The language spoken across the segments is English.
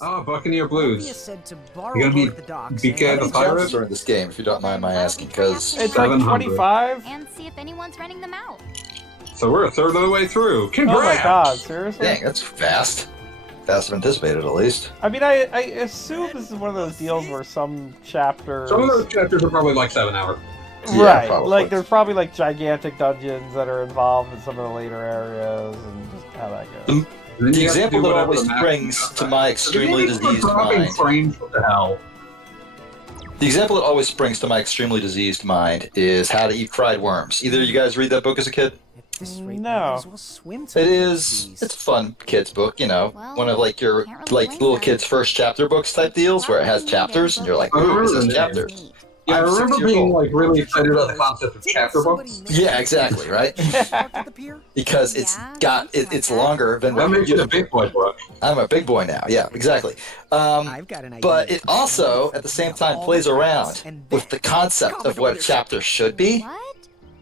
Oh, Buccaneer Blues. Said to You gonna be the docks BK How the many pirate? jumps are in this game, if you don't mind my asking? Because It's like 700. 25? And see if anyone's running them out. So we're a third of the way through. Oh Congrats! my god, seriously? dang, that's fast. Faster than anticipated, at least. I mean, I assume this is one of those deals where some chapters... Some of those chapters are probably like 7 hours. Yeah, right, probably. like there's probably like gigantic dungeons that are involved in some of the later areas and just how that goes. And then The you have to example do that whatever always the map springs does. to my The extremely game is diseased dropping mind. frames, what the hell? The example that always springs to my extremely diseased mind is How to Eat Fried Worms. Either of you guys read that book as a kid? At this rate, No. we might as well swim to It the is. movies. It's a fun kids book, you know. Well, One of like your can't really like blame little them. kids' first chapter books type deals where it has chapters and you're like, I ooh, remember this has the chapters. Yeah, I I'm 6 remember years being old. like really excited about the concept of Didn't chapter somebody books. make Yeah, exactly, right? parked at the pier? Because it's Yeah, got something like it's that. longer than That what makes you it a big boy book. I'm a big boy now. Yeah, exactly. I've got an idea. But it also, at the same time, plays around with the concept of what a chapter should be. What?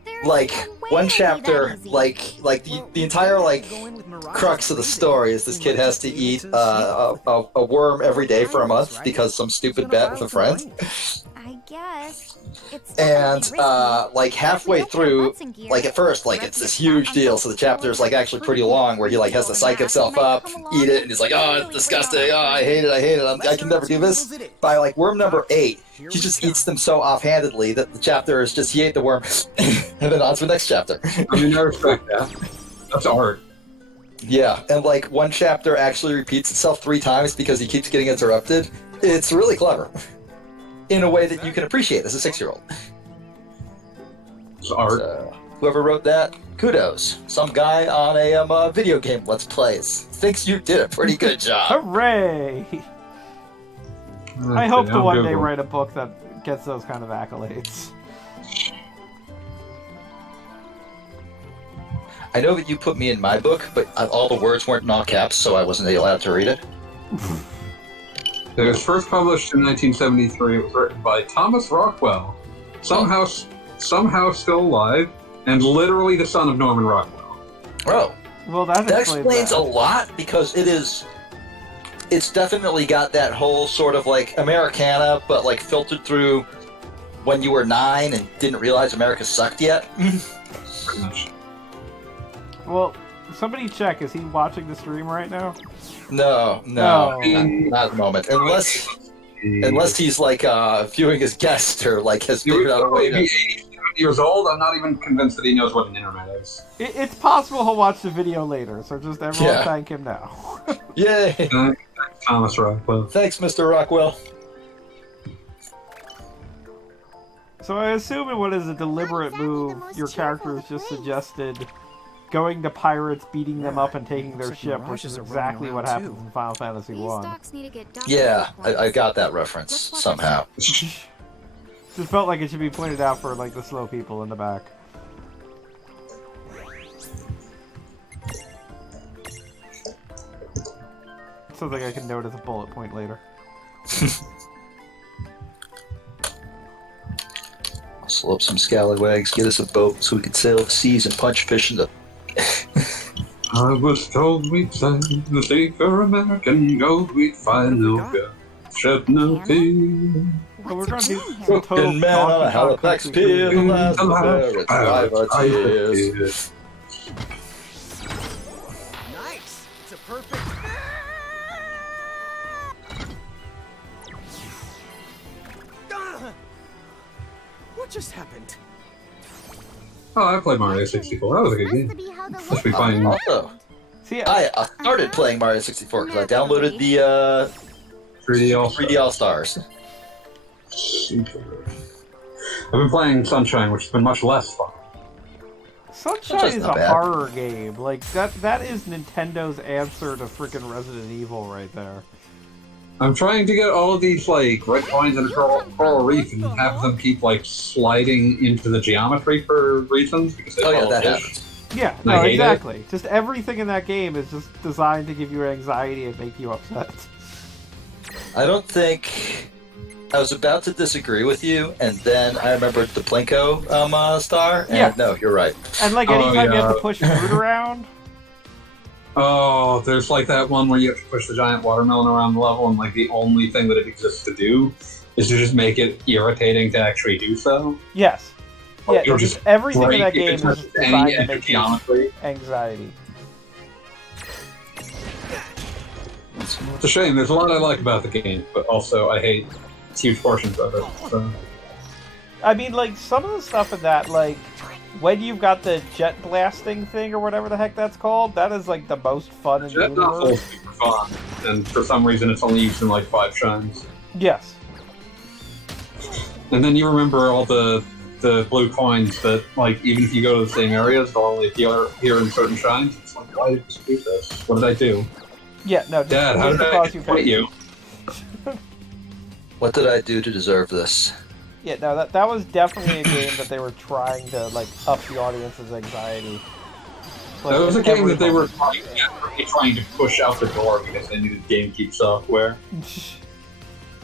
There's Like no way one it'd be chapter, that easy. like the entire like crux of the story is this kid has to eat a worm every day for a month because some stupid bet with a friend. I guess. It's And definitely risky. like halfway We don't have through, butts in gear. like at first, like it's this huge deal. So the chapter is like actually pretty long, where he like has to psych himself up, eat it, and he's like, oh, it's disgusting. Oh, I hate it. I hate it. I can never do this. By like worm number 8, he just eats them so offhandedly that the chapter is just he ate the worm, and then on to the next chapter. I mean, I respect that. That's art. Yeah, and like one chapter actually repeats itself 3 times because he keeps getting interrupted. It's really clever. In a way that you can appreciate as a 6-year-old. It's art. So, whoever wrote that, kudos. Some guy on a video game Let's Plays thinks you did a pretty good job. Hooray! I Okay, hope to I'll one day Google. write a book that gets those kind of accolades. I know that you put me in my book, but all the words weren't in all caps, so I wasn't allowed to read it. It was first published in 1973. It was written by Thomas Rockwell, somehow still alive, and literally the son of Norman Rockwell. Oh, Well, that that explains explains that. a lot because it's definitely got that whole sort of like Americana, but like filtered through when you were 9 and didn't realize America sucked yet. Pretty much. Well, somebody check. Is he watching the stream right now? No, Oh. not at the moment. Unless he's like viewing his guest or like has He figured out a way would be to. 87 years old. I'm not even convinced that he knows what an internet is. It's possible he'll watch the video later, so just everyone Yeah. thank him now. Yay! Thomas Rockwell. Thanks, Mr. Rockwell. So I assume in what is a deliberate move, your character has just suggested going to pirates, beating them up, and taking their Looks like ship, which mirages is are running exactly what around, happens too. in Final Fantasy These 1. docks need to get docked Yeah, at I got that reference somehow. Just felt like it should be pointed out for like the slow people in the back. Something I can note as a bullet point later. Slow up some scallywags, get us a boat so we can sail the seas and punch fish in the. I was told we'd sail the sea for American gold. We'd find no God, shed no tears. But we're What's gonna it do doing some here? total Fucking man on a Donkey Kong Halifax Country pier, the cruise. last of privateers. Nice. It's a perfect. Ah! What just happened? Oh, I played Mario 64. That was a good Supposed to game. be how the Must be locals fine. do Also, See, I started playing Mario 64 because I downloaded the 3D All 3D All Stars. Super. I've been playing Sunshine, which has been much less fun. Sunshine Sunshine's is not a bad. horror game. Like that is Nintendo's answer to freaking Resident Evil right there. I'm trying to get all of these like red coins in a coral reef and have them keep like sliding into the geometry for reasons because they Oh yeah, follow that fish. happens. Yeah, I no, hate it. exactly. Just everything in that game is just designed to give you anxiety and make you upset. I don't think I was about to disagree with you, and then I remembered the Plinko star, and Yeah. no, you're right. And like Oh, anytime you have yeah. to push fruit around, Oh, there's like that one where you have to push the giant watermelon around the level, and like the only thing that it exists to do is to just make it irritating to actually do so. Yes. Yeah, You'll just just everything in that break game if is it's designed any to make you geometry. anxiety. It's a shame. There's a lot I like about the game, but also I hate huge portions of it. So. I mean, like, some of the stuff in that, like, when you've got the jet blasting thing or whatever the heck that's called, that is, like, the most fun in the Jet universe. Novel's super fun, and for some reason it's only used in like 5 shines. Yes. And then you remember all the blue coins that, like, even if you go to the same areas, they'll only appear in certain shines. It's like, why did you do this? What did I do? Yeah, no, just Dad, how did I because you fight you? What did I do to deserve this? Yeah, no, that was definitely a game that they were trying to, like, up the audience's anxiety. Like, That was a game that they were everyone. trying to push out the door because they needed GameCube software.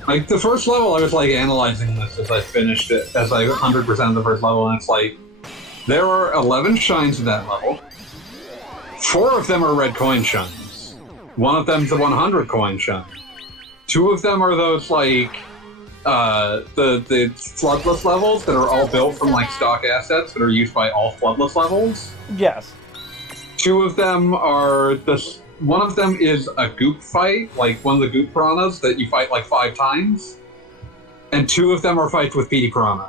Like, the first level, I was, like, analyzing this as I finished it, as I 100% of the first level, and it's like, there are 11 shines in that level. 4 of them are red coin shines. 1 of them's a 100 coin shine. 2 of them are those, like, the floodless levels that are all built from, like, stock assets that are used by all floodless levels. Yes. 2 of them are this. One of them is a goop fight, like one of the goop piranhas that you fight like 5 times, and 2 of them are fights with PD Piranha.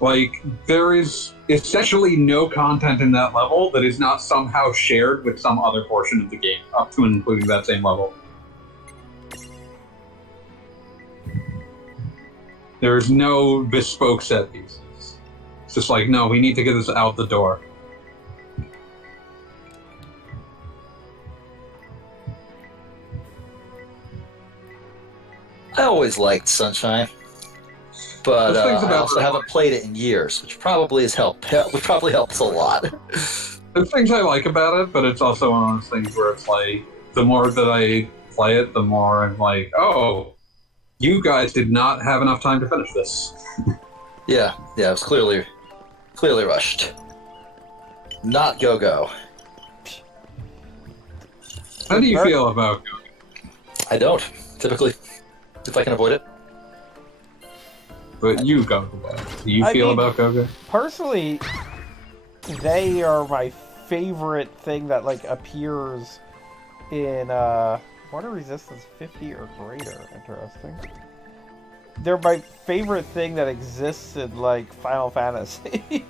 Like, there is essentially no content in that level that is not somehow shared with some other portion of the game, up to and including that same level. There's no bespoke set pieces. It's just like, no, we need to get this out the door. I always liked Sunshine, but Those things I about also the- haven't played it in years, which probably helps a lot. There's things I like about it, but it's also one of those things where it's like, the more that I play it, the more I'm like, oh, you guys did not have enough time to finish this. Yeah, it was clearly rushed. Not Go-Go. How do you feel about Go? I don't, typically, if I can avoid it. But you, Goggle Bob, do you I feel mean- about Go-Go? Personally, they are my favorite thing that, like, appears in, water resistance 50 or greater. Interesting. They're my favorite thing that exists in, like, Final Fantasy. You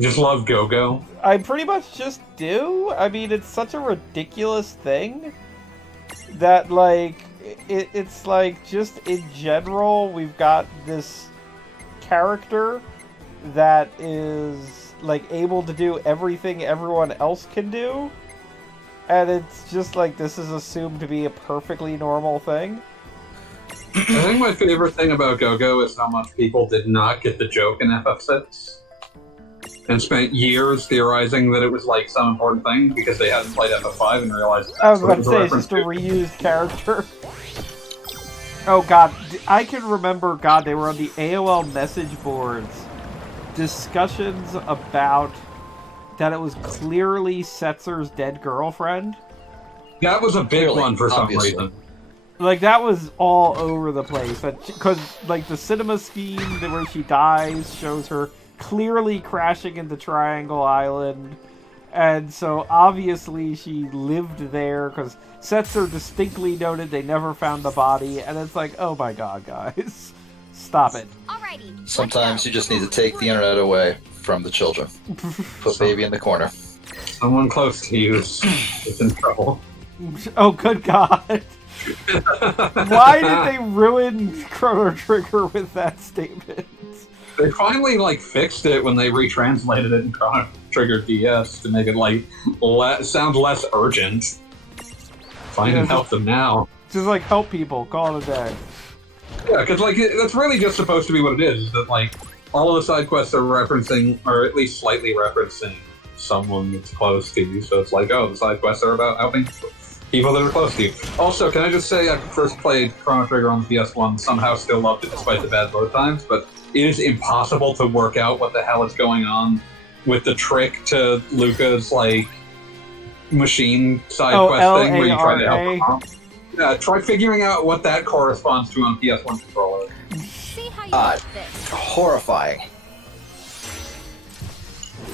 just love Go-Go? I pretty much just do. I mean, it's such a ridiculous thing that, like, it's like, just in general, we've got this character that is, like, able to do everything everyone else can do, and it's just like, this is assumed to be a perfectly normal thing. I think my favorite thing about Go-Go is how much people did not get the joke in FF6. And spent years theorizing that it was, like, some important thing because they hadn't played FF5 and realized I was that's what about it to was a say, it's reference just a to. reused character. Oh god, I can remember, god, they were on the AOL message boards. Discussions about that it was clearly Setzer's dead girlfriend. That was a big Clearly, one for some obviously. reason. Like, that was all over the place. Because, like, the cinema scheme where she dies shows her clearly crashing into Triangle Island. And so, obviously, she lived there, because Setzer distinctly noted they never found the body. And it's like, oh my god, guys. Stop it. Alrighty. Sometimes you just need to take the internet away from the children. Put baby in the corner. Someone close to you is in trouble. Oh, good god. Why did they ruin Chrono Trigger with that statement? They finally, like, fixed it when they retranslated it in Chrono Trigger DS to make it, like, sound less urgent. Fine and help them now. Just, like, help people, call it a day. Yeah, because, like, that's really just supposed to be what it is that, like, all of the side quests are referencing, or at least slightly referencing, someone that's close to you. So it's like, oh, the side quests are about helping people that are close to you. Also, can I just say, I first played Chrono Trigger on the PS1, somehow still loved it despite the bad load times, but it is impossible to work out what the hell is going on with the trick to Luca's like machine side Oh, quest thing where you try to LARA? help him out. Yeah, try figuring out what that corresponds to on PS1 controller. See how you Odd. like this. Horrifying.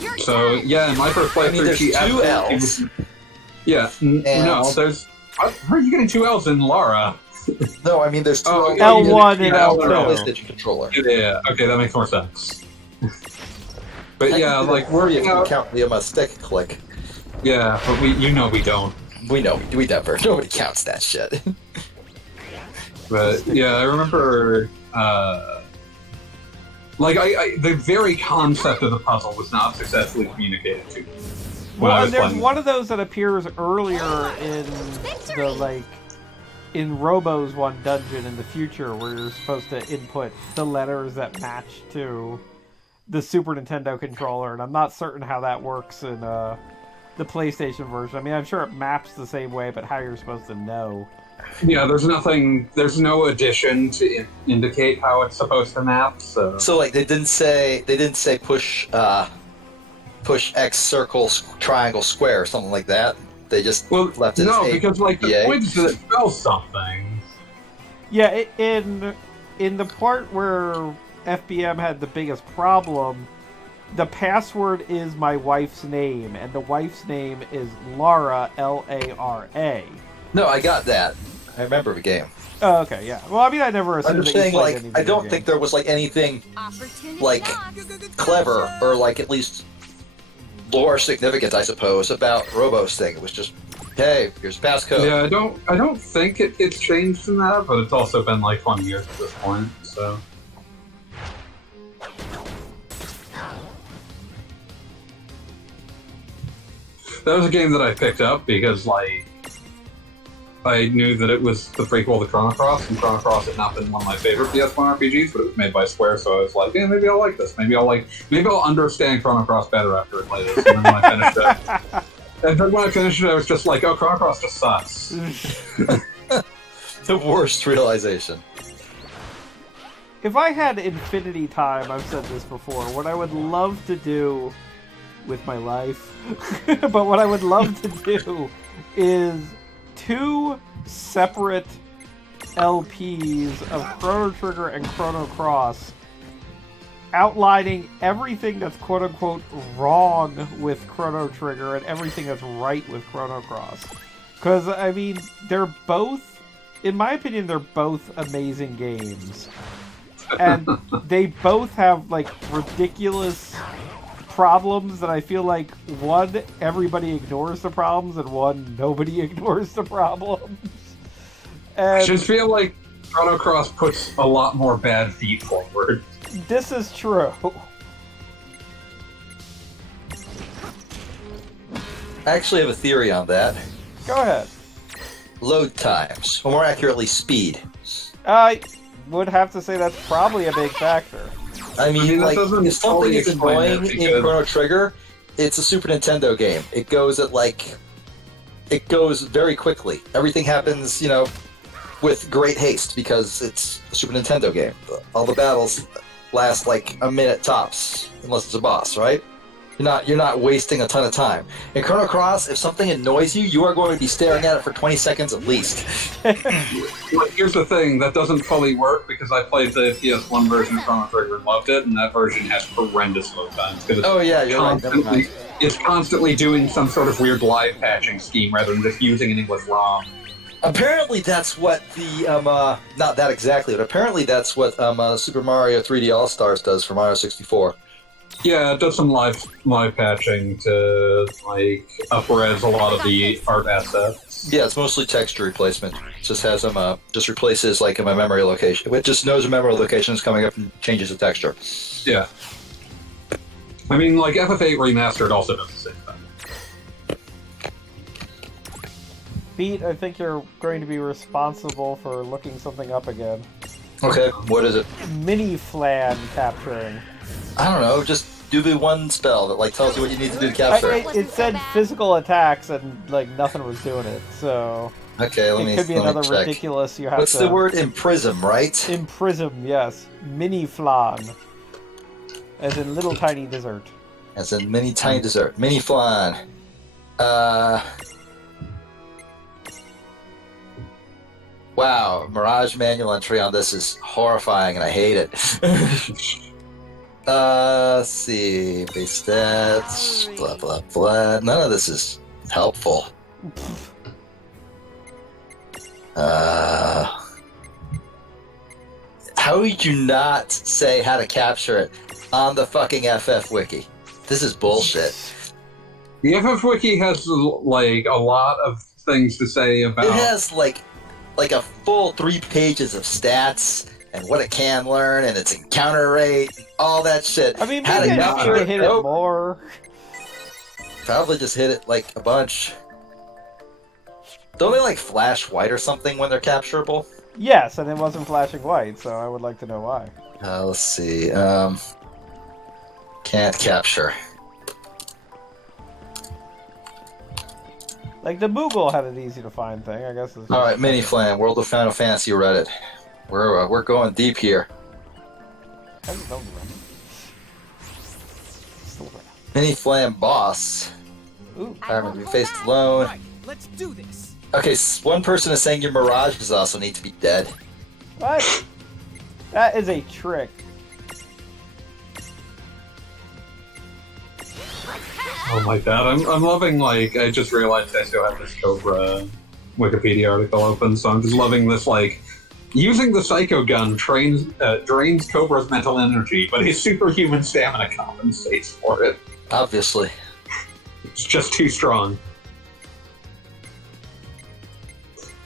You're So done. yeah, in my first playthrough, I mean, there's she two absolutely L's. Yeah, And- no, there's. How are you getting 2 L's in Lara? No, I mean there's two Oh, L1 and yeah, L2. PlayStation controller. Yeah, okay, that makes more sense. But yeah, Technically, like there's three if working you out. count the stick click. Yeah, but we don't. We know, we never. Nobody counts that shit. But yeah, I remember. Like the very concept of the puzzle was not successfully communicated to me. When I Well, was and there's playing. one of those that appears earlier in Victory! the like in Robo's one dungeon in the future where you're supposed to input the letters that match to the Super Nintendo controller, and I'm not certain how that works in the PlayStation version. I mean, I'm sure it maps the same way, but how you're supposed to know. Yeah, there's no addition to indicate how it's supposed to map. So like they didn't say push X circle triangle square or something like that. They just Well, left it no, as A, because like the EA. point is that it spells something. Yeah, in the part where FBM had the biggest problem, the password is my wife's name, and the wife's name is Lara, Lara. No, I got that. I remember the game. Oh, okay, yeah. Well, I mean, I never I'm assumed just that you saying, played like, any I video don't game. think there was like anything Opportunity like knocks. clever or like at least lore significant, I suppose, about Robo's thing. It was just, hey, here's passcode. Yeah, I don't think it's changed in that, but it's also been like 20 years at this point. So that was a game that I picked up because like I knew that it was the prequel to Chrono Cross, and Chrono Cross had not been one of my favorite PS1 RPGs, but it was made by Square, so I was like, yeah, maybe I'll like this. Maybe I'll understand Chrono Cross better after I play this. And then when I finished it, I was just like, oh, Chrono Cross just sucks. The worst realization. If I had infinity time, I've said this before, what I would love to do with my life, but what I would love to do is 2 separate LPs of Chrono Trigger and Chrono Cross outlining everything that's quote-unquote wrong with Chrono Trigger and everything that's right with Chrono Cross. Because, I mean, they're both, in my opinion, they're both amazing games. And they both have, like, ridiculous problems that I feel like, one, everybody ignores the problems, and one, nobody ignores the problems. I And just feel like Chrono Cross puts a lot more bad feet forward. this is true. I actually have a theory on that. Go ahead. Load times, or more accurately, speed. I would have to say that's probably a big factor. I mean, that like, doesn't if something fully is explain it annoying in because- Chrono Trigger, it's a Super Nintendo game. It goes at, like, it goes very quickly. Everything happens, with great haste because it's a Super Nintendo game. All the battles last, like, a minute tops, unless it's a boss, right? You're not wasting a ton of time. In Chrono Cross, if something annoys you, you are going to be staring at it for 20 seconds at least. Like, here's the thing, that doesn't fully work because I played the PS1 version of Chrono Trigger and loved it, and that version has horrendous load times. Because Oh yeah, you're right. Never mind. it's constantly doing some sort of weird live patching scheme rather than just using an English ROM. Apparently that's what the not that exactly, but apparently that's what Super Mario 3D All Stars does for Mario 64. Yeah, it does some live patching to like up-res a lot of the art assets. Yeah, it's mostly texture replacement. It just has just replaces like a memory location. It just knows a memory location is coming up and changes the texture. Yeah. I mean, like FF8 Remastered also does the same thing. Pete, I think you're going to be responsible for looking something up again. Okay, what is it? Mini flan capturing. I don't know. Just do the one spell that like tells you what you need to do to capture it. It said physical attacks and like nothing was doing it, so Okay, let me it could be let me another check. ridiculous. You have What's to the word? Imprism, right? Imprison, yes. Mini flan, as in little tiny dessert. As in mini tiny dessert. Mini flan. Wow, Mirage manual entry on this is horrifying and I hate it. Let's see. Base stats. Blah, blah, blah. None of this is helpful. How would you not say how to capture it on the fucking FF Wiki? This is bullshit. The FF Wiki has like a lot of things to say about. It has like a full 3 pages of stats and what it can learn and its encounter rate, all that shit. I mean, How to maybe I capture need to it. hit it Nope. more. Probably just hit it like a bunch. Don't they like flash white or something when they're capturable? Yes, and it wasn't flashing white, so I would like to know why. Let's see. Can't capture. Like, the Moogle had an easy to find thing, I guess. All right, mini flan, World of Final Fantasy Reddit. We're going deep here. How's it going, man? Still there. Mini flan boss. Ooh. Environment to be faced alone. Right, let's do this. Okay, one person is saying your mirages also need to be dead. What? That is a trick. Oh my god, I'm loving, like, I just realized I still have this Cobra Wikipedia article open, so I'm just loving this, like, using the Psycho Gun drains Cobra's mental energy, but his superhuman stamina compensates for it. Obviously. It's just too strong.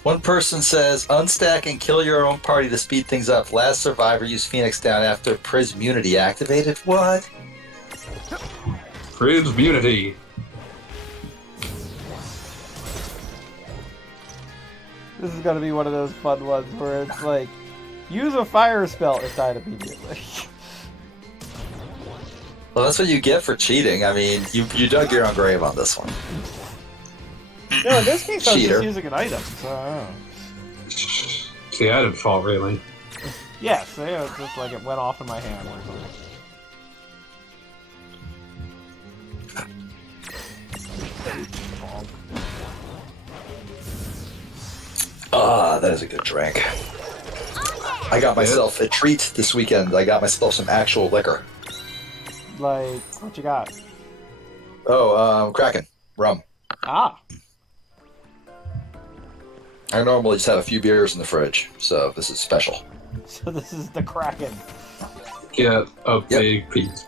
One person says, unstack and kill your own party to speed things up. Last survivor used Phoenix down after Prismunity activated. What? Prismunity. This is gonna be one of those fun ones where it's like, use a fire spell, it died immediately. Well, that's what you get for cheating. I mean, you dug your own grave on this one. No, in this case I was Cheater. just using an item, so I don't know. See, I didn't fall, really. Yeah, so yeah, it's just like it went off in my hand or something. Ah, that is a good drink. I got myself a treat this weekend. I got myself some actual liquor. Like, what you got? Oh, Kraken. Rum. Ah! I normally just have a few beers in the fridge, so this is special. So this is the Kraken. Get a big piece.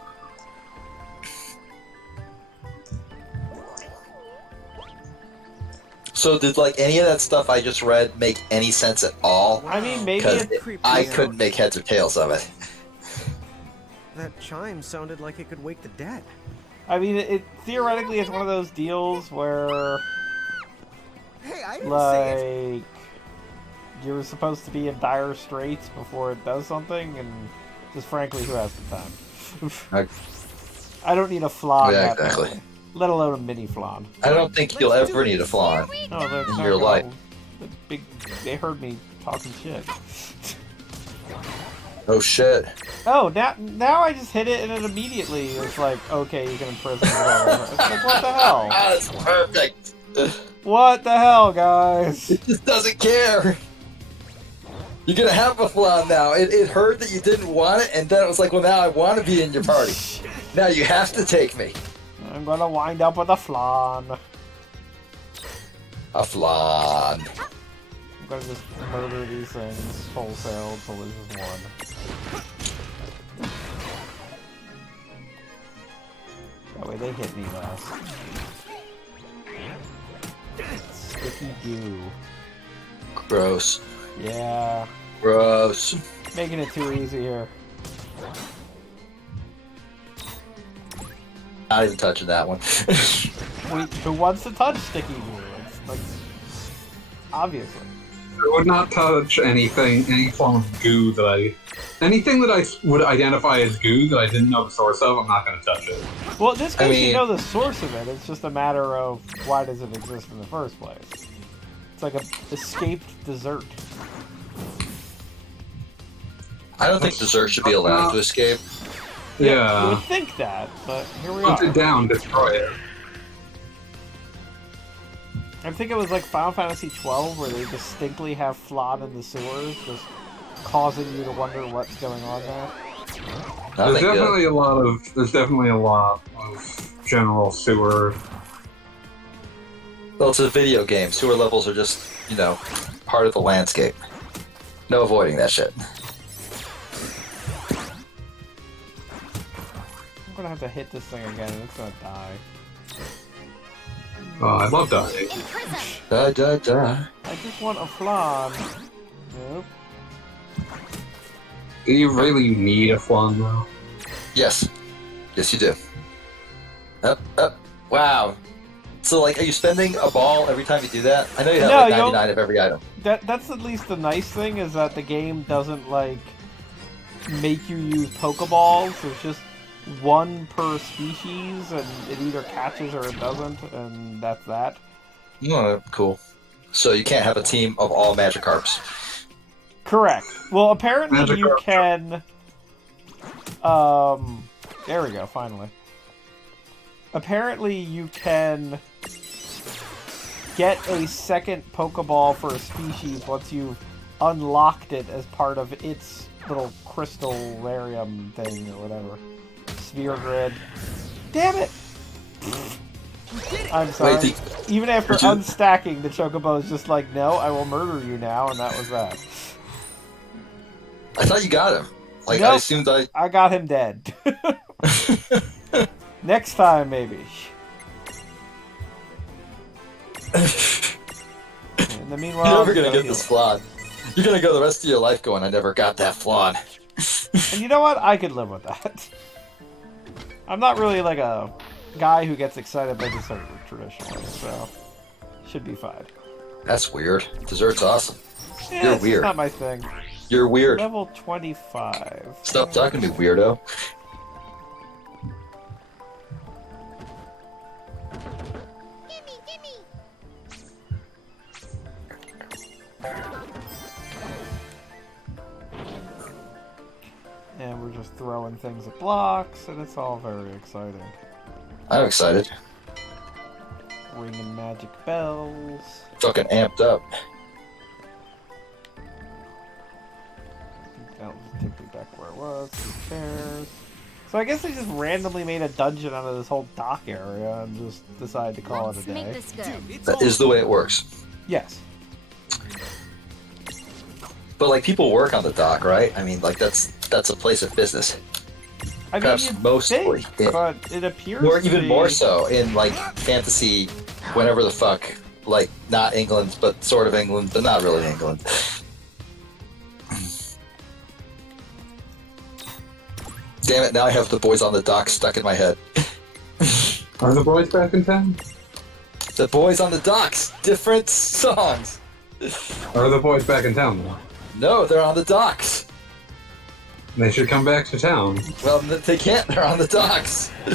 So did like any of that stuff I just read make any sense at all? I mean, maybe Because it... I couldn't make heads or tails of it. That chime sounded like it could wake the dead. I mean, it theoretically is one of those deals where, Hey, I didn't say it. like, you're supposed to be in dire straits before it does something, and just frankly, who has the time? I don't need a flan Yeah, that exactly. early, let alone a mini flan. I don't think you'll ever need a flan. No, they're In not your gonna- life. They heard me talking shit. Oh shit. Oh, now I just hit it and it immediately is like, okay, you can imprison whatever. It's like, what the hell? Ah, that's perfect. What the hell, guys? It just doesn't care. You're gonna have a flan now. It heard that you didn't want it, and then it was like, well, now I want to be in your party. Now you have to take me. I'm gonna wind up with a flan. A flan. I'm gonna just murder these things wholesale until there's just one. That way they hit me less. Sticky goo. Gross. Yeah. Gross. Making it too easy here. Not even touching that one. Who wants to touch sticky goo? It's like, obviously. I would not touch anything, any form of goo anything that I would identify as goo that I didn't know the source of, I'm not going to touch it. Well, in this case, you mean- know the source of it. It's just a matter of why does it exist in the first place. It's like a escaped dessert. I don't think dessert should be allowed to escape. You Yeah. would think that, but here we Hunt are. it down, destroy it. I think it was like Final Fantasy XII where they distinctly have Flon in the sewers, just causing you to wonder what's going on there. There's definitely a lot of general sewer. Well, it's a video game. Sewer levels are just, you know, part of the landscape. No avoiding that shit. I'm gonna have to hit this thing again and it's gonna die. Oh, I love dying. In prison. Da da da. I just want a Flon. Nope. Do you really need a flan though? Yes. Yes, you do. Up, up. Wow. So, like, are you spending a ball every time you do that? I know you have No, like you don't- 99 of every item. That's at least the nice thing, is that the game doesn't, like, make you use Pokeballs. There's just one per species, and it either catches or it doesn't, and that's that. Oh, cool. So you can't have a team of all Magikarps. Correct. Well, apparently Magic you Carp. can... There we go, finally. Apparently you can get a second Pokeball for a species once you've unlocked it as part of its little crystallarium thing or whatever. Sphere grid. Damn it! I'm sorry. Wait, Even after did you- unstacking, the Chocobo is just like, no, I will murder you now, and that was that. I thought you got him. Like, I Nope. assumed I... I got him dead. Next time, maybe. In the meanwhile, You're I'm never gonna just get heal. this flan. You're gonna go the rest of your life going, I never got that flan. And you know what? I could live with that. I'm not really like a guy who gets excited by dessert traditionally, so should be fine. That's weird. Dessert's awesome. Yeah, You're it's weird. not my thing. You're weird. Level 25. Stop talking to me, weirdo. Gimme, gimme. And we're just throwing things at blocks, and it's all very exciting. I'm excited. Ringing magic bells. Fucking amped up. That'll just take me back where it was. Who cares? So I guess they just randomly made a dungeon out of this whole dock area and just decided to call Let's it a make day. this good. That is the way it works. Yes. But like people work on the dock, right? I mean, like that's a place of business. I mean, Perhaps you'd mostly, think, yeah. but it appears Or to even be... more so in like fantasy, whenever the fuck, like not England, but sort of England, but not really England. Damn it! Now I have the boys on the dock stuck in my head. Are the boys back in town? The boys on the docks, different songs. Are the boys back in town though? No, they're on the docks. They should come back to town. Well, they can't. They're on the docks. I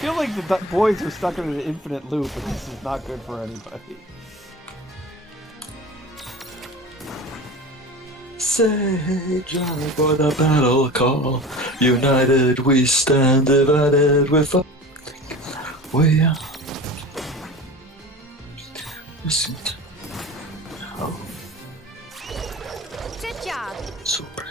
feel like the boys are stuck in an infinite loop, and this is not good for anybody. Say, Johnny, for the battle call. United we stand, divided we fall. We are. Good job. Super.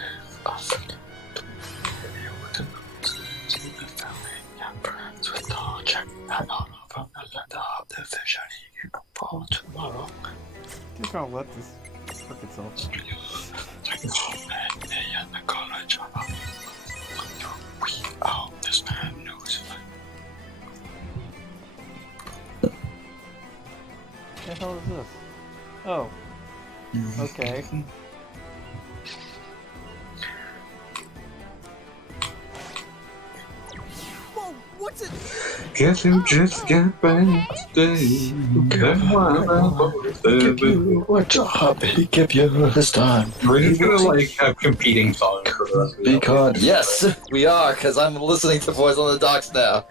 Just gonna let this work itself. What the hell is this? Oh. Okay. Whoa, what's it? Guess who just got back today? What job he give you this time? We're just gonna like have competing songs for the rest of the episode. Because yes, we are. Because I'm listening to Boys on the Docks now.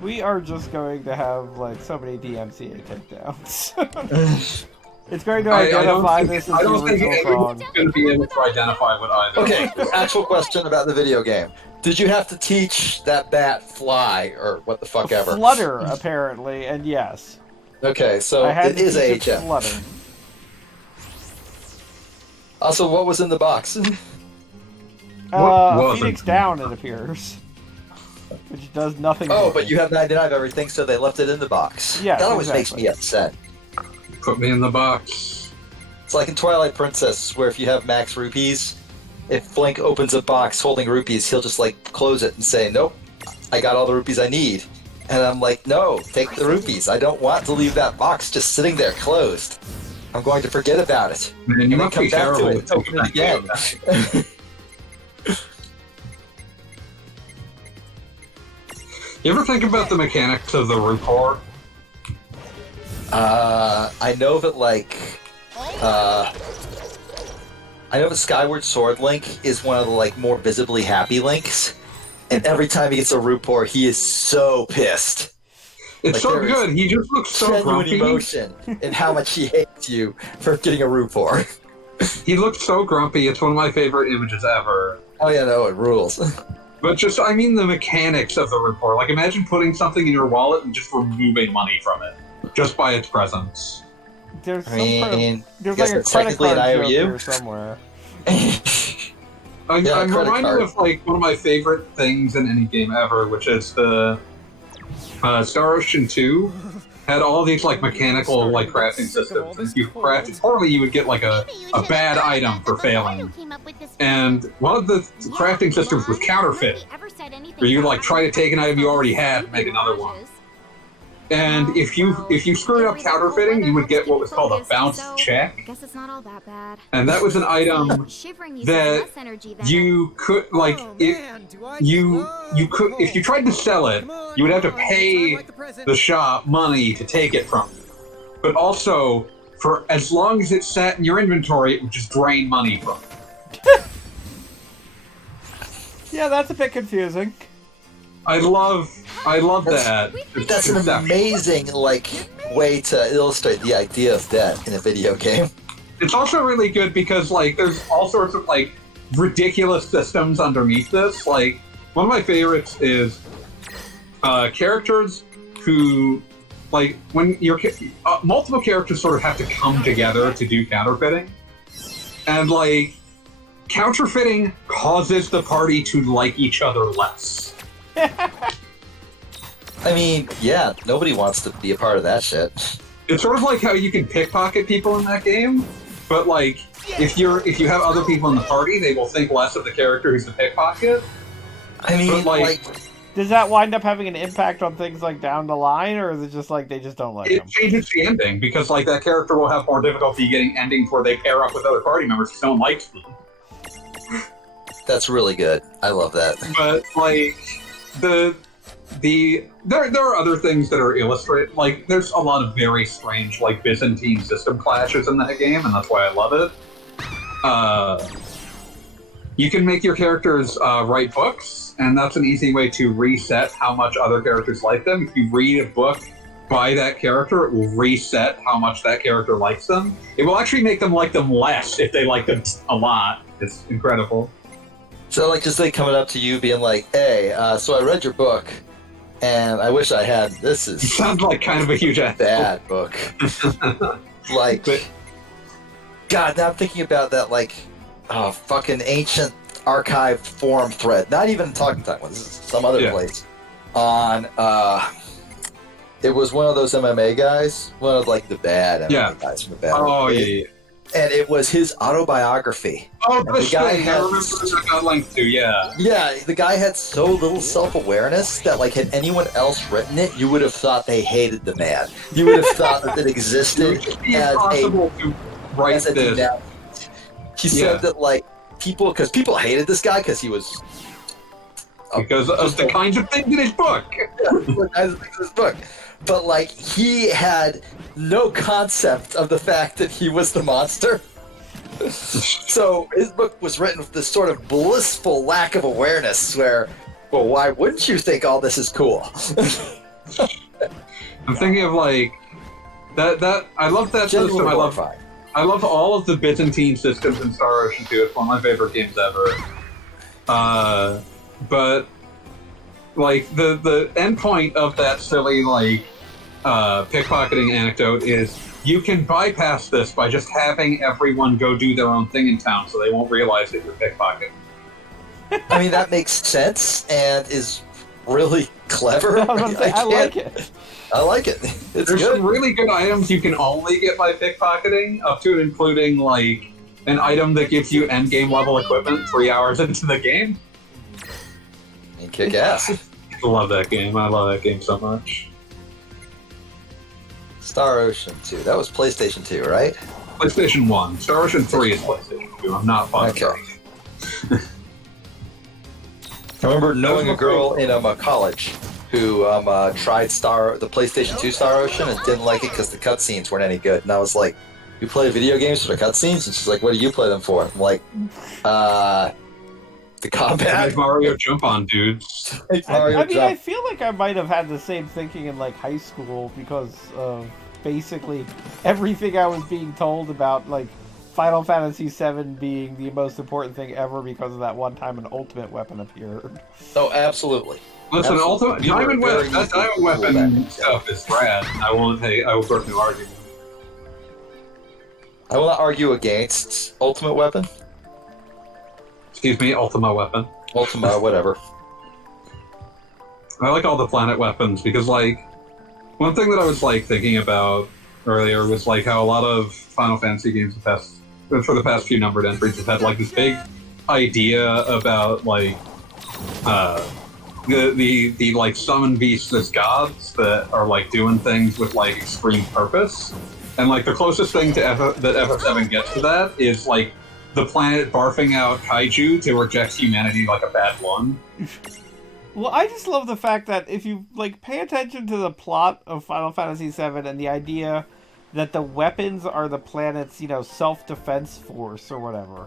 We are just going to have like so many DMCA takedowns. It's going to identify this as I the don't think original anyone's song. going to be able to identify what either. Okay, actual question about the video game. Did you have to teach that bat fly or what the fuck ever? Flutter, apparently, and yes. Okay, so I had it to is teach it AHM. Flutter. Also, what was in the box? was Phoenix it? Down, it appears. Which does nothing. Oh, for but me. you have 99 of everything, so they left it in the box. Yes, that always exactly. makes me upset. Put me in the box. It's like in Twilight Princess, where if you have max rupees, if Flink opens a box holding rupees, he'll just like close it and say, "Nope, I got all the rupees I need." And I'm like, "No, take the rupees. I don't want to leave that box just sitting there closed. I'm going to forget about it." Man, you And then must come be back to terrible. it and open it again. You ever think about the mechanics of the Rupor? I know that I know that Skyward Sword Link is one of the like more visibly happy links, and every time he gets a Rupor, he is so pissed. It's Like, so there is good. He just looks so Genuine grumpy. emotion in how much he hates you for getting a Rupor. He looks so grumpy. It's one of my favorite images ever. Oh yeah, no, it rules. But just, I mean the mechanics of the Rupor. Like, imagine putting something in your wallet and just removing money from it. Just by its presence. There's I some mean, there's guess like a that's credit technically card an joke IOU. here somewhere. I'm credit reminded card. of, like, one of my favorite things in any game ever, which is the Star Ocean 2 had all these, like, mechanical, like, crafting systems. And if you crafted poorly, you would get, like, a bad item for failing. And one of the crafting systems was counterfeit, where you, like, try to take an item you already had and make another one. And if you screwed up counterfeiting, you would get what was called a bounce check. Guess it's not all that bad. And that was an item that you could, like, you could, if you tried to sell it, you would have to pay the shop money to take it from you. But also, for as long as it sat in your inventory, it would just drain money from you. Yeah, that's a bit confusing. I love that. That's an amazing like way to illustrate the idea of debt in a video game. It's also really good because, like, there's all sorts of, like, ridiculous systems underneath this. Like, one of my favorites is characters who, like, when you're multiple characters sort of have to come together to do counterfeiting, and, like, counterfeiting causes the party to like each other less. I mean, yeah, nobody wants to be a part of that shit. It's sort of like how you can pickpocket people in that game, but, like, if you have other people in the party, they will think less of the character who's the pickpocket. I mean, But, like, Does that wind up having an impact on things like down the line, or is it just like they just don't like it them? changes the ending because, like, that character will have more difficulty getting endings where they pair up with other party members because no one likes them. that's really good. I love that. But, like, there are other things that are illustrated. Like, there's a lot of very strange, like, Byzantine system clashes in that game, and that's why I love it. You can make your characters write books, and that's an easy way to reset how much other characters like them. If you read a book by that character, it will reset how much that character likes them. It will actually make them like them less if they like them a lot. It's incredible. So, like, just like coming up to you, being like, "Hey, so I read your book, and I wish I had this. It Is sounds like kind of a huge asshole. bad book." Like, But- God, now I'm thinking about that, like, fucking ancient archived forum thread. Not even Talking Time one. This is some other Yeah. place. On, it was one of those MMA guys, one of like the bad MMA Yeah. guys from the bad. Oh, old days. yeah. And it was his autobiography. Oh, the this guy thing, I had- remember that got linked to, yeah. Yeah, the guy had so little self-awareness that, like, had anyone else written it, you would have thought they hated the man. You would have thought that it existed It's as a impossible to write as a this. He Yeah. said that, like, because people hated this guy because he was Because of the kinds of things in his book. this book. But, like, he had no concept of the fact that he was the monster. So his book was written with this sort of blissful lack of awareness where, well, why wouldn't you think all this is cool? I'm thinking of, like, that I love that Genuinely system. horrifying. I love all of the Byzantine systems in Star Ocean 2. It's one of my favorite games ever. but like the end point of that silly like pickpocketing anecdote is you can bypass this by just having everyone go do their own thing in town, so they won't realize that you're pickpocketing. I mean, that makes sense and is really clever. I like it. I like it. It's There's good. some really good items you can only get by pickpocketing, up to and including like an item that gives you endgame level equipment 3 hours into the game. And kick ass. I love that game. I love that game so much. Star Ocean 2. That was PlayStation 2, right? PlayStation 1. Star Ocean 3 is PlayStation 2. I'm not fond of Okay. I remember knowing a girl in college who tried the PlayStation 2 Star Ocean and didn't like it because the cutscenes weren't any good. And I was like, "You play video games for the cutscenes?" And she's like, "What do you play them for?" I'm like, the combat." Make Mario jump on dudes. I feel like I might have had the same thinking in like high school because of basically everything I was being told about like Final Fantasy VII being the most important thing ever because of that one time an ultimate weapon appeared. Oh, absolutely. Listen, Absolutely. Diamond Weapon stuff is rad. I will certainly argue. I will not argue against Ultimate Weapon. Excuse me, Ultima Weapon. Ultima, whatever. I like all the planet weapons because, like, one thing that I was like thinking about earlier was like how a lot of Final Fantasy games for the past few numbered entries have had like this big idea about like the like summon beasts as gods that are like doing things with like extreme purpose, and like the closest thing to that FF7 gets to that is like the planet barfing out kaiju to reject humanity like a bad one. Well, I just love the fact that if you like pay attention to the plot of Final Fantasy VII and the idea that the weapons are the planet's, self-defense force or whatever.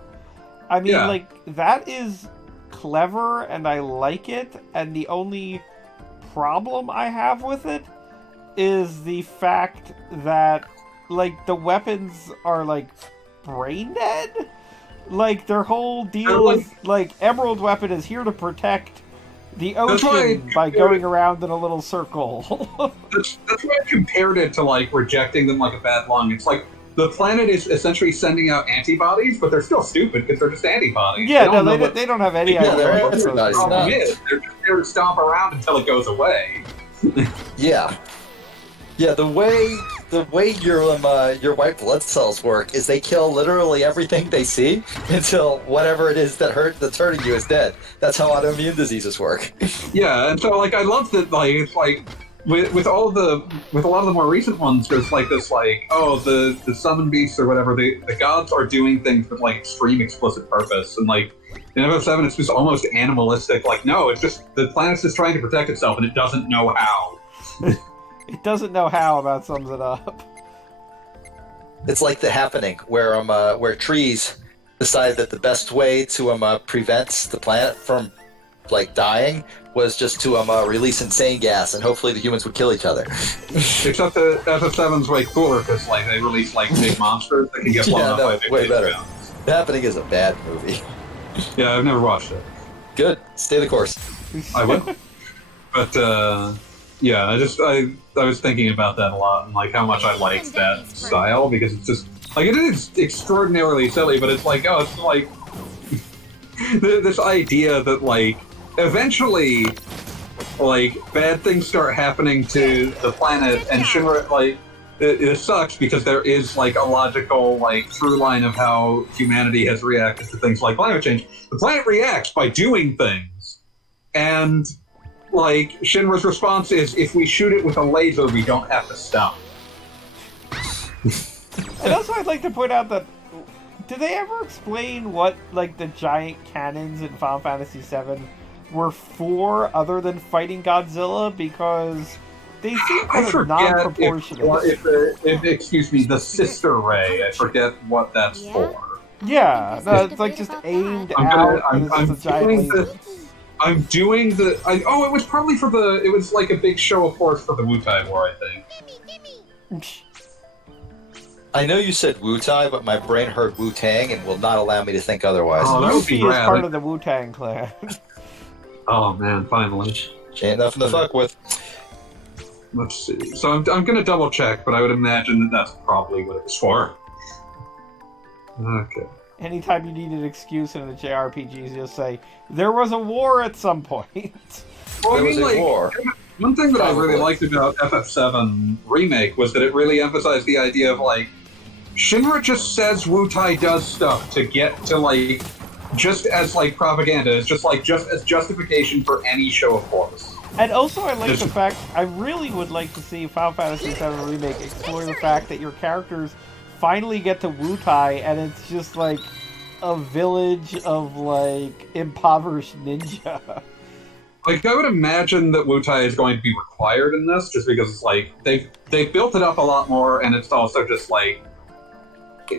I mean, like, that is clever and I like it, and the only problem I have with it is the fact that, like, the weapons are, like, brain dead? Like, their whole deal is, like, Emerald Weapon is here to protect the ocean by going around in a little circle. That's why I compared it to like rejecting them like a bad lung. It's like the planet is essentially sending out antibodies, but they're still stupid because they're just antibodies. Yeah, they don't have any idea. They're what antibodies. those are. They're just there to stomp around until it goes away. Yeah. Yeah, the way your white blood cells work is they kill literally everything they see until whatever it is that's hurting you is dead. That's how autoimmune diseases work. Yeah, and so like I love that like it's like with a lot of the more recent ones, there's like this like the summon beasts or whatever, the gods are doing things with like extreme explicit purpose, and like in FF7 it's just almost animalistic. Like no, it's just the planet's just trying to protect itself and it doesn't know how. It doesn't know how, about sums it up. It's like The Happening, where trees decided that the best way to prevent the planet from like dying was just to release insane gas, and hopefully the humans would kill each other. Except that FF7's way cooler because like they release like big monsters that can get blown up by big way better. guns. The Happening is a bad movie. Yeah, I've never watched it. Good, stay the course. I will. But yeah, I was thinking about that a lot and like how much I liked that style because it's just like it is extraordinarily silly, but it's like it's like this idea that like eventually like bad things start happening to the planet, and Shinra like it sucks because there is like a logical like through line of how humanity has reacted to things like climate change. The planet reacts by doing things, and like Shinra's response is, if we shoot it with a laser, we don't have to stop. And also, I'd like to point out that did they ever explain what like the giant cannons in Final Fantasy VII were for, other than fighting Godzilla? Because they seem kind of non-proportionate. Excuse me, the sister ray. I forget what that's for. Yeah, no, it's like just aimed out. I'm doing the. It was probably for the. It was like a big show of force for the Wutai War, I think. I know you said Wutai, but my brain heard Wu-Tang and will not allow me to think otherwise. Oh, that would Luffy be is rad. part of the Wu-Tang clan. Oh man, finally. Ain't nothing to fuck with. Let's see. So I'm gonna double check, but I would imagine that that's probably what it was for. Okay. Anytime you need an excuse in the JRPGs, you'll say, there was a war at some point. Well, There was a war. One thing that I really Probably. liked about FF7 Remake was that it really emphasized the idea of, like, Shinra just says Wutai does stuff to get to, like, just as, like, propaganda. It's just, like, just as justification for any show of force. And also, I like the fact, I really would like to see Final Fantasy VII Remake explore the fact that your characters finally get to Wutai, and it's just, like, a village of, like, impoverished ninja. Like, I would imagine that Wutai is going to be required in this, just because it's like they've built it up a lot more, and it's also just like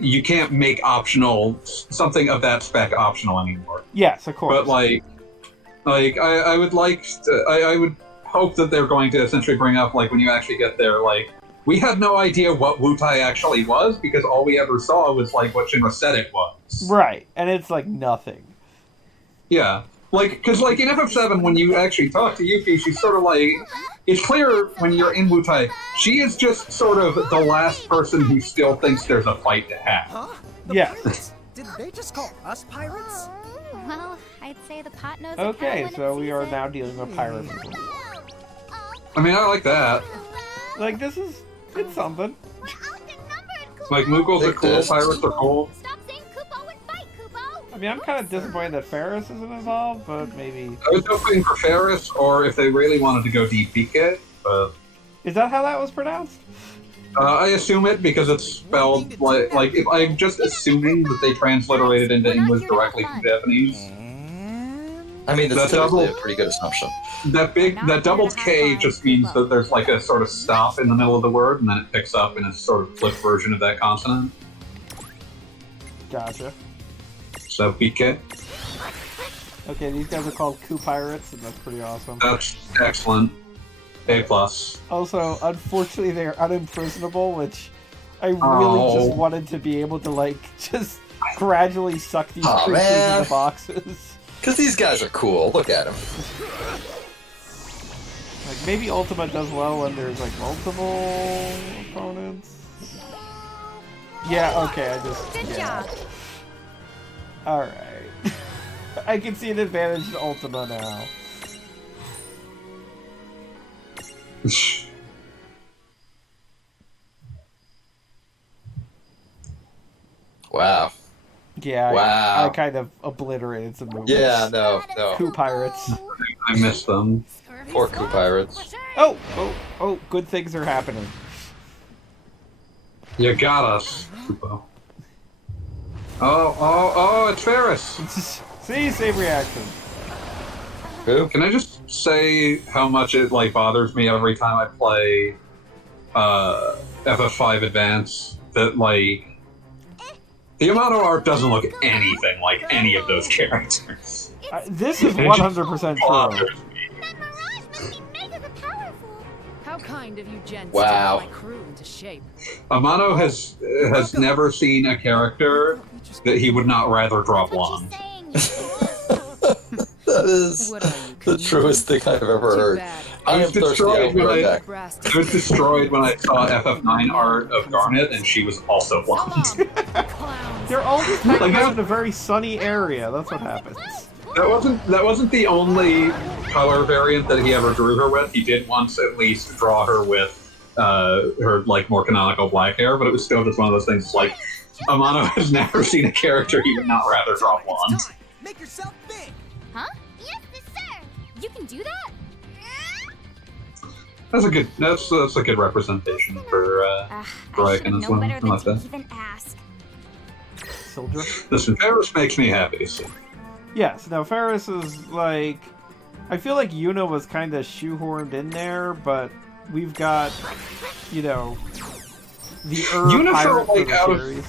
you can't make optional something of that spec optional anymore. Yes, of course. But I would like to, I would hope that they're going to essentially bring up, like, when you actually get there, like, we had no idea what Wutai actually was because all we ever saw was like what Shinra said it was. Right, and it's like nothing. Yeah. Like, because, like, in FF7, when you actually talk to Yuki, she's sort of like... It's clear when you're in Wutai, she is just sort of the last person who still thinks there's a fight to have. Huh? Yes. Did they just call us pirates? Well, I'd say the pot knows Okay, so we are now dealing with pirates. I mean, I like that. Like, this is... it's something. Like, Moogles are cool, pirates are cool. Stop saying Kupo and fight, Kupo! I mean, I'm kind of disappointed that Ferris isn't involved, but maybe... I was hoping for Ferris, or if they really wanted to go DPK, but... Is that how that was pronounced? I assume it because it's spelled like if I'm just assuming that they transliterated into English directly from Japanese. I mean, that's That typically a double- pretty good assumption. That doubled K just means that there's like a sort of stop in the middle of the word, and then it picks up in a sort of flipped version of that consonant. Gotcha. So PK. Okay, these guys are called Coup Pirates, and that's pretty awesome. That's excellent. A plus. Also, unfortunately, they're unimprisonable, which I really Oh. just wanted to be able to, like, just gradually suck these Aw, creatures man. into boxes. Because these guys are cool. Look at them. Like, maybe Ultima does well when there's, like, multiple opponents. Yeah, okay, I just... Good yeah. job. Alright. I can see an advantage to Ultima now. Wow. Yeah, Wow. I kind of obliterated some moves. Yeah, no. Coup Pirates. I miss them. Poor Coup Pirates. Oh, good things are happening. You got us. Kupo. Oh, it's Ferris. See, same reaction. Who? Can I just say how much it like bothers me every time I play FF5 Advance that like the Yamato art doesn't look anything like any of those characters. This is 100% true. That mirage must be mega powerful. How kind of you gents Wow. to get my crew into shape. Amano has never seen a character that he would not rather drop What long. you saying? That is What are you, the Canadian? truest thing I've ever Too heard. bad. I am was thirsty. destroyed I'll be when right I- back. Brass I was destroyed when I saw FF9 art of Garnet, and she was also So blonde. long, clowns. They're all just kind of Like, in a very sunny area. That's what happens. That wasn't the only color variant that he ever drew her with. He did once at least draw her with her like more canonical black hair, but it was still just one of those things like Amano has never seen a character he would not rather draw blonde. Make yourself big. Huh? Yes, sir. You can do that? That's a good representation for I Right, should and know this one, better I than like to that. even ask. Sildra? listen. Ferris makes me happy. So. Yes, now Ferris is like... I feel like Yuna was kind of shoehorned in there, but we've got, you know, the Yuna pirate felt like for the out of- series.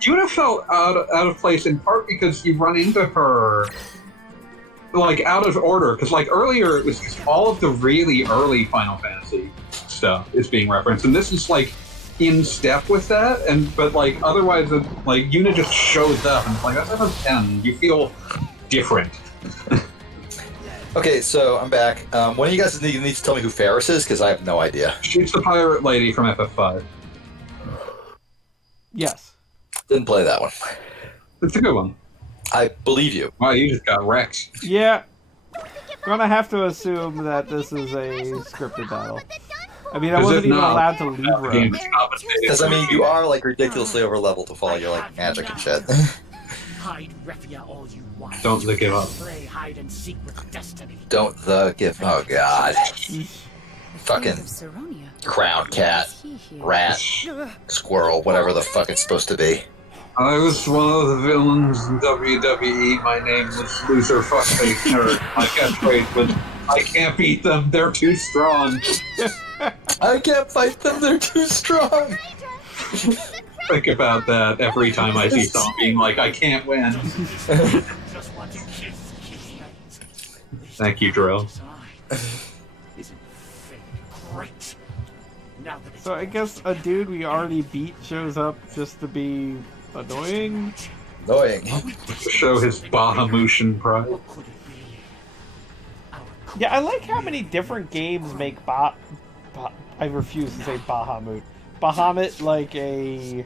Yuna felt out of place in part because you run into her like out of order. Because like earlier it was just all of the really early Final Fantasy stuff is being referenced, and this is like in step with that. But like otherwise, like Yuna just shows up and it's like that's FF10. You feel different. Okay, so I'm back. One of you guys needs to tell me who Ferris is, because I have no idea. She's the pirate lady from FF5. Yes. Didn't play that one. It's a good one. I believe you. Wow, you just got wrecked. Yeah. Gonna have to assume that this is a scripted battle. I mean, I wasn't even allowed to leave room. Because, I mean, you are, like, ridiculously over-leveled to follow your, like, magic and shit. Hide Refia all you want. Don't give up. Play hide and seek with destiny. Don't give... Oh, God. Fucking Of Saronia. crown cat, Is he here? rat, squirrel, whatever the fuck it's supposed to be. I was one of the villains in WWE. My name was Loser Fuckface Nerd. My catchphrase was, I can't beat them, they're too strong. I can't fight them, they're too strong! Think about that every time I see someone being like, I can't win. Thank you, Drill. So I guess a dude we already beat shows up just to be annoying? Annoying. To show his Bahamutian pride. Yeah, I like how many different games make I refuse to say Bahamut. Bahamut like a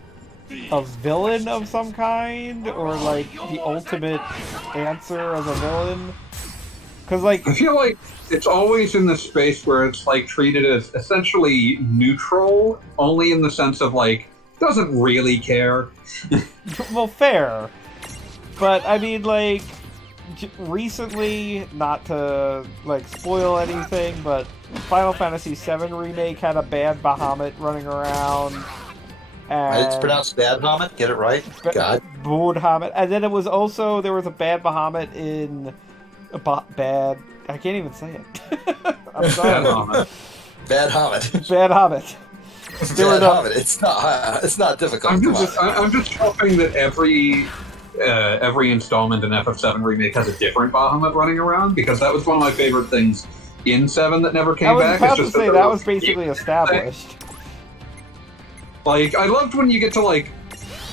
villain of some kind, or like the ultimate answer as a villain. Because like I feel like it's always in the space where it's like treated as essentially neutral, only in the sense of like doesn't really care. well, fair, but I mean like recently, not to like spoil anything, but Final Fantasy VII Remake had a bad Bahamut running around. And It's pronounced Bad Hamlet, get it right? God. Bahamut. And then it was also, there was a bad Bahamut in bad, I can't even say it. I'm sorry. Bad Hamlet. Bad Hobbit. Bad Hamlet. It's not difficult. I'm just hoping that every installment in FF7 Remake has a different Bahamut running around, because that was one of my favorite things in 7 that never came I was back. about It's to just say that was basically established. Like, I loved when you get to like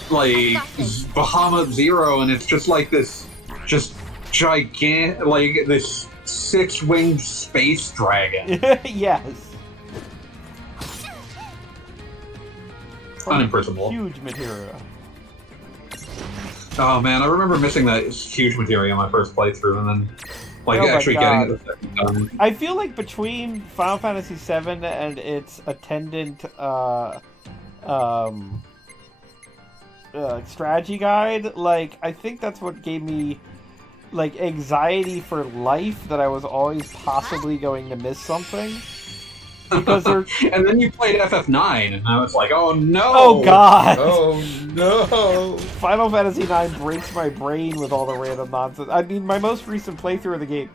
Bahamut Zero, and it's just like this, just gigantic, like this 6-winged space dragon. Yes. Unimpersonable. Huge materia. Oh man, I remember missing that huge materia on my first playthrough, and then like Oh my actually getting God. it the second time. I feel like between Final Fantasy VII and its attendant strategy guide, like I think that's what gave me like anxiety for life, that I was always possibly going to miss something. Because they're... And then you played FF9, and I was like, oh no! Oh God! Oh no! Final Fantasy IX breaks my brain with all the random nonsense. I mean, my most recent playthrough of the game,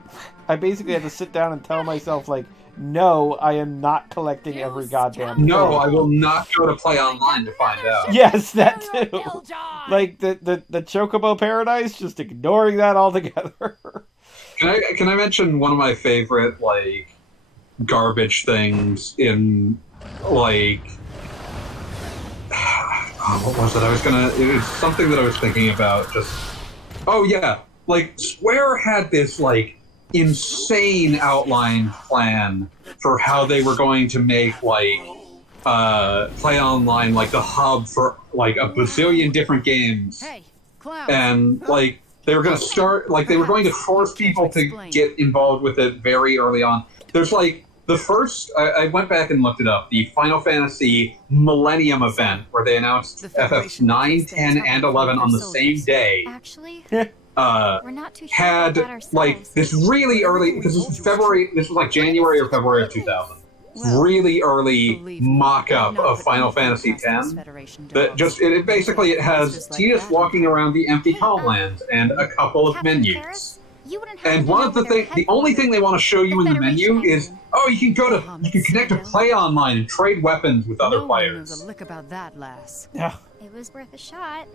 I basically had to sit down and tell myself, like, no, I am not collecting every goddamn No, thing. I will not go to play online to find out. Yes, that too. Like the Chocobo Paradise, just ignoring that altogether. Can I mention one of my favorite like garbage things in like what was it? It was something that I was thinking about. Just oh yeah, like Square had this like insane outline plan for how they were going to make like play online like the hub for like a bazillion different games. Hey, clown. And like they were going to start like they were going to force people to get involved with it very early on. There's like the first I went back and looked it up, the Final Fantasy Millennium event where they announced FF 9, 10, and 11 on the same day. Actually, we're not too sure Had about ourselves. like this really early, because this was like January or February of 2000. Really early mock-up of Final Fantasy X that just it basically it has Tidus walking around the empty homelands and a couple of Captain menus. Ferris, you wouldn't have And to one know of the where the only thing they want to show you in the menu Federation is you can connect to play online and trade weapons with other No one knows players. a lick about that, lass. Yeah. It was worth a shot.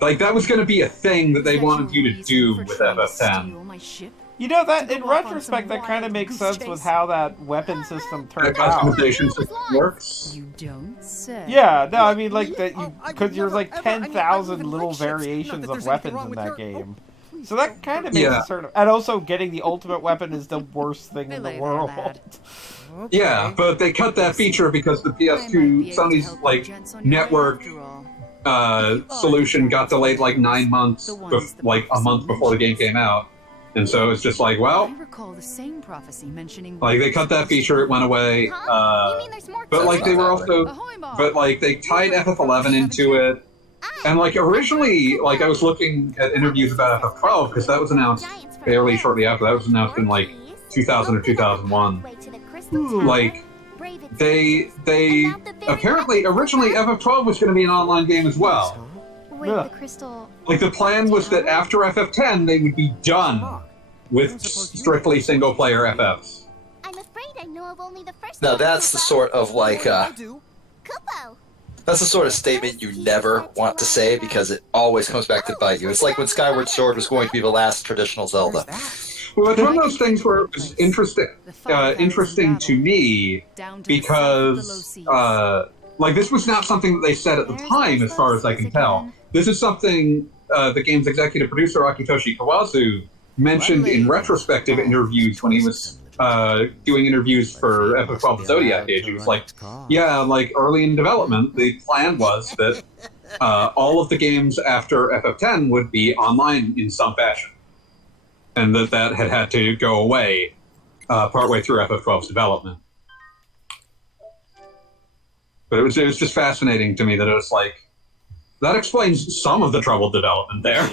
Like that was going to be a thing that they wanted you to do with FF10. Steal my ship? You know, that To in go off on retrospect, some that kind of wild makes goose sense chase. with how that weapon system That turned out. customization system works. You don't say. Yeah, no, I mean like that Oh, I because would there's never, like ever- I mean, I 10,000 live in little great ships. Not variations that of there's anything weapons wrong in with that your- game. So that kind of makes it sort of... And also, getting the ultimate weapon is the worst thing in the Belay there, world. lad. Okay. Yeah, but they cut that feature because the PS2 Sony's like network solution got delayed like 9 months, like a month before the game came out, and so it's just like, well, I recall the same prophecy mentioning like they cut that feature, it went away. Huh? You mean there's more But like they were also, Ahoy, Bob. but like they tied FF11 into it, and like originally, like I was looking at interviews about FF12 because that was announced fairly shortly after. That was announced in like 2000 or 2001. Like they apparently originally FF12 was going to be an online game as well. Wait, Yeah. the crystal. Like the plan was that after FF10 they would be done with strictly single player FFs. I'm afraid I know of only the first Now one, that's the Koopa. sort of like Kupo. that's the sort of statement you never want to say because it always comes back to bite you. It's like when Skyward Sword was going to be the last traditional Zelda. Well, it's one of those things where it was interesting to me because like this was not something that they said at the time, as far as I can tell. This is something the game's executive producer Akitoshi Kawazu mentioned in retrospective interviews when he was doing interviews for FF12 Zodiac Age. He was like, yeah, like early in development, the plan was that all of the games after FF10 would be online in some fashion. And that had to go away partway through FF12's development. But it was just fascinating to me that it was like, that explains some of the troubled development there.